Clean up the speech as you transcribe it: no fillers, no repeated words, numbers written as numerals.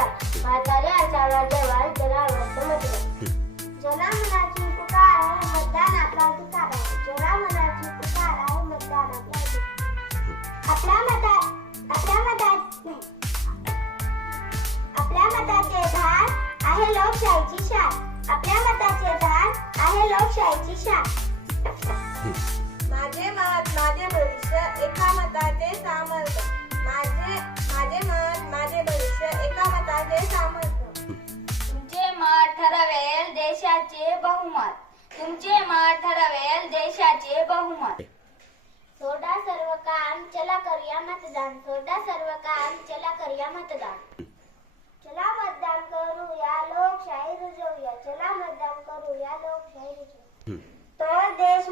विचार म्हातारे असावा जवान जरा अवस्थ मतदान जना मनाची पुकार आहे मतदान आपला अधिकार आहे जना मनाची पुकार आहे मतदान आपला अधिकार आपल्या मताचे धार आहे लोकशाहीची शान आपल्या मताचे धार आहे लोकशाहीची शान माझे मत माझे भविष्य एका मताचे सामर्थ्य माझे मत माझे भविष्य एका मताचे सामर्थ्य तुमचे मत ठरवेल देशाचे बहुमत तुमचे मत ठरवेल देशाचे बहुमत सोडा सर्व काम चला करूया मतदान सोडा सर्व काम चला करूया मतदान चला मतदान करूया लोकशाही रुजवूया चला मतदान करूया लोकशाही रुजवूया तो देश